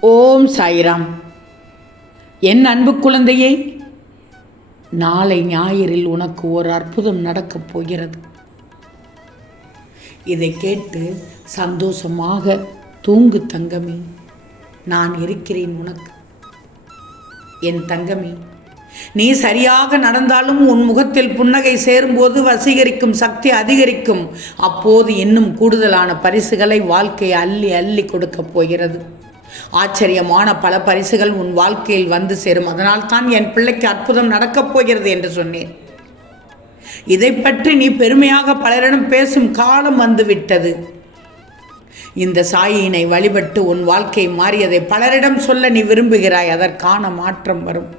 ஓம் சாய்ராம். என் அன்பு குழந்தையே நாளை ஞாயிறில் உனக்கு ஒரு அற்புதம் நடக்கப் போகிறது. இதை கேட்டு சந்தோஷமாக தூங்கு தங்கமே. நான் இருக்கிறேன் உனக்கு. என் தங்கமே நீ சரியாக நடந்தாலும் உன் முகத்தில் புன்னகை சேரும்போது வசீகரிக்கும் சக்தி அதிகரிக்கும். அப்போது இன்னும் கூடுதலான பரிசுகளை வாழ்க்கை அள்ளி அள்ளி கொடுக்கப் போகிறது. ஆச்சரியமான பல பரிசுகள் உன் வாழ்க்கையில் வந்து சேரும். அதனால் தான் என் பிள்ளைக்கு அற்புதம் நடக்கப் போகிறது என்று சொன்னேன். இதை பற்றி நீ பெருமையாக பலரிடம் பேசும் காலம் வந்துவிட்டது. இந்த சாயினை வழிபட்டு உன் வாழ்க்கை மாறியதை பலரிடம் சொல்ல நீ விரும்புகிறாய். அதற்கான மாற்றம் வரும்.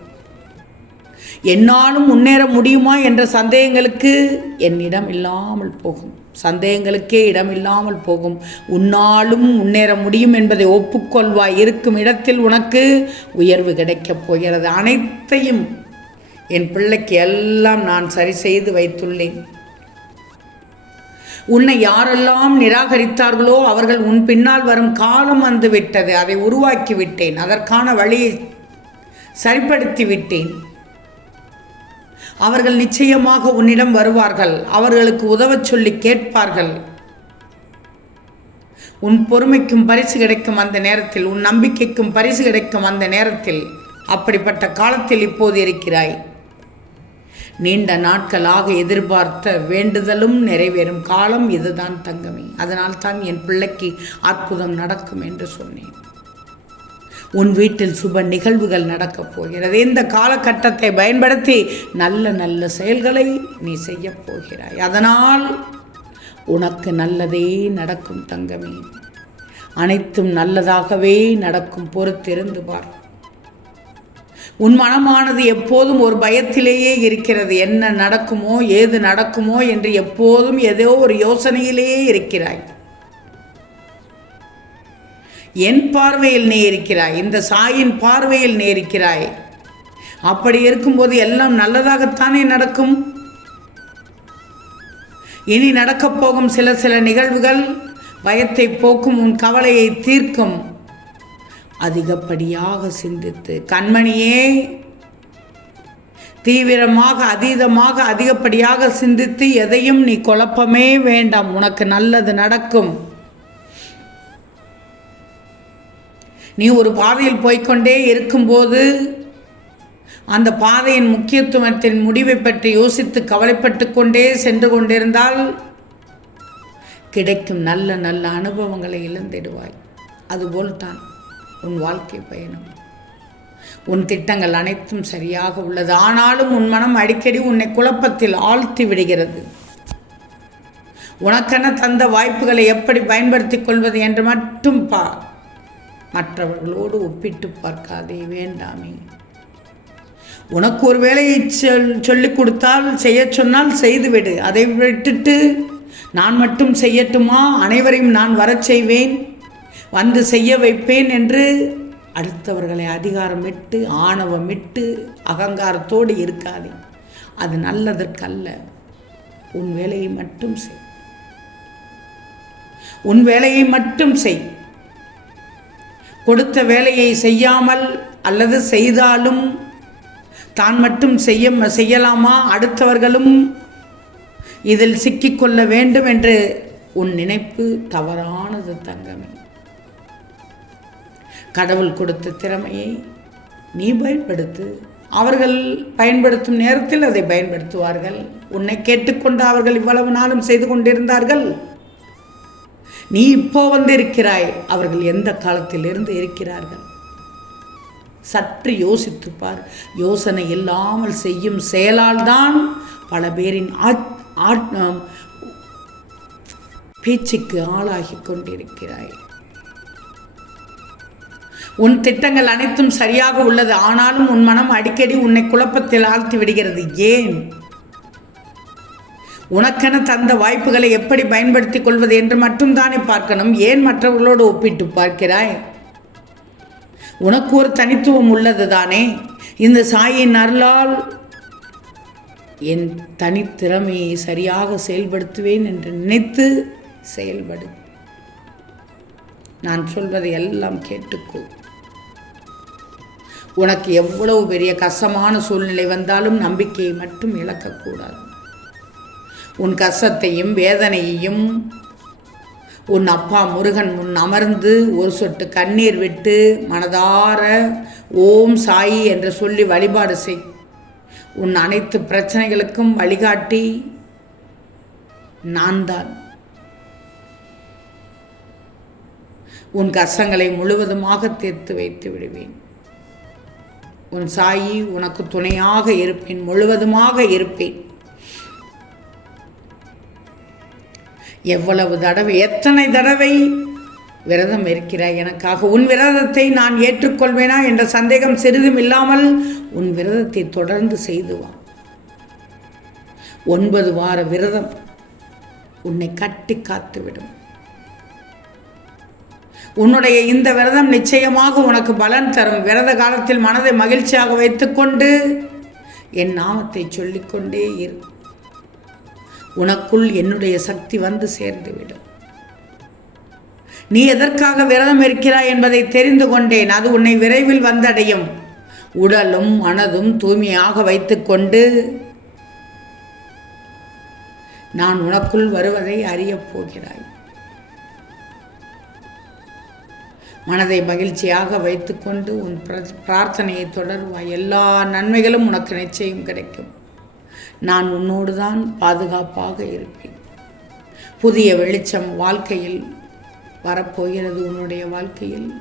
என்னாலும் முன்னேற முடியுமா என்ற சந்தேகங்களுக்கு என்னிடம் இல்லாமல் போகும். சந்தேகங்களுக்கே இடம் இல்லாமல் போகும். உன்னாலும் முன்னேற முடியும் என்பதை ஒப்புக்கொள்வாய் இருக்கும் இடத்தில் உனக்கு உயர்வு கிடைக்கப் போகிறது. அனைத்தையும் என் பிள்ளைக்கு எல்லாம் நான் சரி செய்து வைத்துள்ளேன். உன்னை யாரெல்லாம் நிராகரித்தார்களோ அவர்கள் உன் பின்னால் வரும் காலம் வந்துவிட்டது. அதை உருவாக்கி விட்டேன் அதற்கான வழியை சரிப்படுத்தி விட்டேன் அவர்கள் நிச்சயமாக உன்னிடம் வருவார்கள். அவர்களுக்கு உதவச் சொல்லி கேட்பார்கள். உன் பொறுமைக்கும் பரிசு கிடைக்கும் அந்த நேரத்தில் உன் நம்பிக்கைக்கும் பரிசு கிடைக்கும் அந்த நேரத்தில் அப்படிப்பட்ட காலத்தில் இப்போது இருக்கிறாய். நீண்ட நாட்களாக எதிர்பார்த்த வேண்டுதலும் நிறைவேறும் காலம் இதுதான் தங்கமே. அதனால் தான் என் பிள்ளைக்கு அற்புதம் நடக்கும் என்று சொன்னேன். உன் வீட்டில் சுப நிகழ்வுகள் நடக்கப் போகிறது. இந்த காலகட்டத்தை பயன்படுத்தி நல்ல நல்ல செயல்களை நீ செய்யப் போகிறாய். அதனால் உனக்கு நல்லதே நடக்கும் தங்கமே. அனைத்தும் நல்லதாகவே நடக்கும் பொறுத்திருந்து பார். உன் மனமானது எப்போதும் ஒரு பயத்திலேயே இருக்கிறது. என்ன நடக்குமோ ஏது நடக்குமோ என்று எப்போதும் ஏதோ ஒரு யோசனையிலேயே இருக்கிறாய். என் பார்வையில் நீ இருக்கிறாய் இந்த சாயின் பார்வையில் நீ இருக்கிறாய் அப்படி இருக்கும்போது எல்லாம் நல்லதாகத்தானே நடக்கும்? இனி நடக்கப் போகும் சில சில நிகழ்வுகள் பயத்தை போக்கும் உன் கவலையை தீர்க்கும். அதிகப்படியாக சிந்தித்து கண்மணியே தீவிரமாக அதீதமாக அதிகப்படியாக சிந்தித்து எதையும் நீ குழப்பமே வேண்டாம். உனக்கு நல்லது நடக்கும். நீ ஒரு பாதையில் போய்க்கொண்டே இருக்கும்போது அந்த பாதையின் முக்கியத்துவத்தின் முடிவை பற்றி யோசித்து கவலைப்பட்டு கொண்டே சென்று கொண்டிருந்தால் கிடைக்கும் நல்ல நல்ல அனுபவங்களை இழந்திடுவாய். அதுபோல்தான் உன் வாழ்க்கை பயணம். உன் திட்டங்கள் அனைத்தும் சரியாக உள்ளது. ஆனாலும் உன் மனம் அடிக்கடி உன்னை குழப்பத்தில் ஆழ்த்தி விடுகிறது. உனக்கென தந்த வாய்ப்புகளை எப்படி பயன்படுத்திக் கொள்வது என்று மட்டும் பார். மற்றவர்களோடு ஒப்பிட்டு பார்க்காதே வேண்டாமே. உனக்கு ஒரு வேலையை சொல் சொல்லிக் கொடுத்தால் செய்ய சொன்னால் செய்துவிடு. அதை விட்டுட்டு நான் மட்டும் செய்யட்டுமா? அனைவரையும் நான் வரச் செய்வேன். வந்து செய்ய வைப்பேன் என்று அடுத்தவர்களை அதிகாரமிட்டு ஆணவமிட்டு அகங்காரத்தோடு இருக்காதே. அது நல்லதற்கல்ல. உன் வேலையை மட்டும் செய். உன் வேலையை மட்டும் செய். கொடுத்த வேலையை செய்யாமல் அல்லது செய்தாலும் தான் மட்டும் செய்ய செய்யலாமா? அடுத்தவர்களும் இதில் சிக்கிக்கொள்ள வேண்டும் என்று உன் நினைப்பு தவறானது தங்கமே. கடவுள் கொடுத்த திறமையை நீ பயன்படுத்து. அவர்கள் பயன்படுத்தும் நேரத்தில் அதை பயன்படுத்துவார்கள். உன்னை கேட்டுக்கொண்டு அவர்கள் இவ்வளவு நாளும் செய்து கொண்டிருந்தார்கள். நீ இப்போ வந்து இருக்கிறாய் அவர்கள் எந்த காலத்தில் இருந்து இருக்கிறார்கள்? சற்று யோசித்துப்பார். யோசனை இல்லாமல் செய்யும் செயலால் தான் பல பேரின் பேச்சுக்கு ஆளாகி கொண்டிருக்கிறாய். உன் திட்டங்கள் அனைத்தும் சரியாக உள்ளது. ஆனாலும் உன் மனம் அடிக்கடி உன்னை குழப்பத்தில் ஆழ்த்தி விடுகிறது. ஏன்? உனக்கென தந்த வாய்ப்புகளை எப்படி பயன்படுத்திக் கொள்வது என்று மட்டும்தானே பார்க்கணும். ஏன் மற்றவர்களோடு ஒப்பிட்டு பார்க்கிறாய்? உனக்கு ஒரு தனித்துவம் உள்ளது தானே? இந்த சாயின் அருளால் என் தனித்திறமையை சரியாக செயல்படுத்துவேன் என்று நினைத்து செயல்படு. நான் சொல்வதை எல்லாம் கேட்டுக்கோ உனக்கு எவ்வளவு பெரிய கஷ்டமான சூழ்நிலை வந்தாலும் நம்பிக்கையை மட்டும் இழக்கக்கூடாது உன் கஷ்டத்தையும் வேதனையையும் உன் அப்பா முருகன் முன் அமர்ந்து ஒரு சொட்டு கண்ணீர் விட்டு மனதார ஓம் சாயி என்று சொல்லி வழிபாடு செய். உன் அனைத்து பிரச்சனைகளுக்கும் வழிகாட்டி. நான் தான். உன் கஷ்டங்களை முழுவதுமாக தீர்த்து வைத்து விடுவேன். உன் சாயி உனக்கு துணையாக இருப்பேன் முழுவதுமாக இருப்பேன். எவ்வளவு தடவை எத்தனை தடவை விரதம் இருக்கிறாய்? எனக்காக உன் விரதத்தை நான் ஏற்றுக்கொள்வேனா என்ற சந்தேகம் சிறிதும் இல்லாமல் உன் விரதத்தை தொடர்ந்து செய்துவான் ஒன்பது வார விரதம் உன்னை கட்டி காத்துவிடும். உன்னுடைய இந்த விரதம் நிச்சயமாக உனக்கு பலன் தரும். விரத காலத்தில் மனதை மகிழ்ச்சியாக வைத்துக்கொண்டு என் நாமத்தை சொல்லிக்கொண்டே இரு. உனக்குள் என்னுடைய சக்தி வந்து சேர்ந்துவிடும். நீ எதற்காக விரதம் இருக்கிறாய் என்பதை தெரிந்து கொண்டேன். அது உன்னை விரைவில் வந்தடையும். உடலும் மனதும் தூய்மையாக வைத்துக்கொண்டு நான் உனக்குள் வருவதை அறியப் போகிறாய். மனதை மகிழ்ச்சியாக வைத்துக்கொண்டு உன் பிரார்த்தனையை தொடருவாய். எல்லா நன்மைகளும் உனக்கு நிச்சயம் கிடைக்கும். நான் உன்னோடு தான் பாதுகாப்பாக இருப்பேன். புதிய வெளிச்சம் வாழ்க்கையில் வரப்போகிறது உன்னுடைய வாழ்க்கையில்.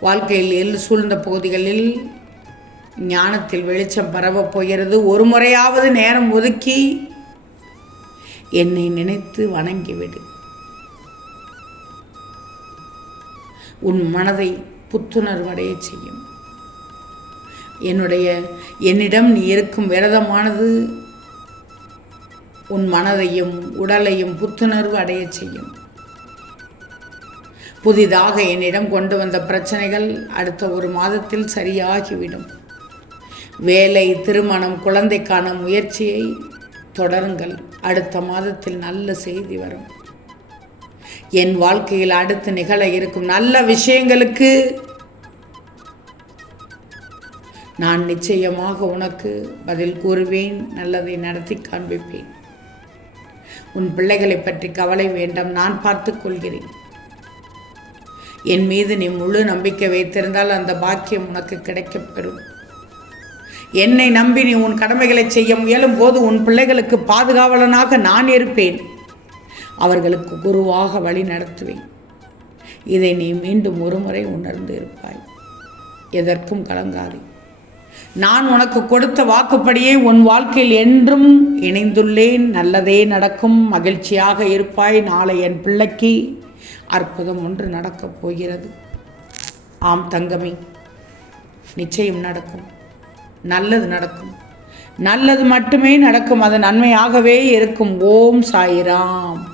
வாழ்க்கையில் எல் சூழ்ந்த பகுதிகளில் ஞானத்தில் வெளிச்சம் பரவப் போகிறது. ஒரு முறையாவது நேரம் ஒதுக்கி என்னை நினைத்து வணங்கிவிடு. உன் மனதை புத்துணர்வடையச் செய்யும். என்னுடைய என்னிடம் நீ இருக்கும் விரதமானது உன் மனதையும் உடலையும் புத்துணர்வு அடையச் செய்யும். புதிதாக என்னிடம் கொண்டு வந்த பிரச்சனைகள் அடுத்த ஒரு மாதத்தில் சரியாகிவிடும். வேலை திருமணம் குழந்தைக்கான முயற்சியை தொடருங்கள். அடுத்த மாதத்தில் நல்ல செய்தி வரும். என் வாழ்க்கையில் அடுத்து நிகழ இருக்கும் நல்ல விஷயங்களுக்கு நான் நிச்சயமாக உனக்கு பதில் கூறுவேன் நல்லதை நடத்தி காண்பிப்பேன். உன் பிள்ளைகளை பற்றி கவலை வேண்டாம் நான் பார்த்து கொள்கிறேன். என் மீது நீ முழு நம்பிக்கை வைத்திருந்தால் அந்த பாக்கியம் உனக்கு கிடைக்கப்பெறும். என்னை நம்பி நீ உன் கடமைகளை செய்ய முயலும் போது உன் பிள்ளைகளுக்கு பாதுகாவலனாக நான் இருப்பேன். அவர்களுக்கு குருவாக வழி நடத்துவேன். இதை நீ மீண்டும் ஒருமுறை உணர்ந்து இருப்பாய் எதற்கும் கலங்காதே. நான் உனக்கு கொடுத்த வாக்குப்படியே உன் வாழ்க்கையில் என்றும் இணைந்துள்ளேன். நல்லதே நடக்கும். மகிழ்ச்சியாக இருப்பாய். நாளை என் பிள்ளைக்கு அற்புதம் ஒன்று நடக்கப் போகிறது. ஆம் தங்கமே நிச்சயம் நடக்கும். நல்லது நடக்கும். நல்லது மட்டுமே நடக்கும். அது நன்மையாகவே இருக்கும். ஓம் சாயிராம்.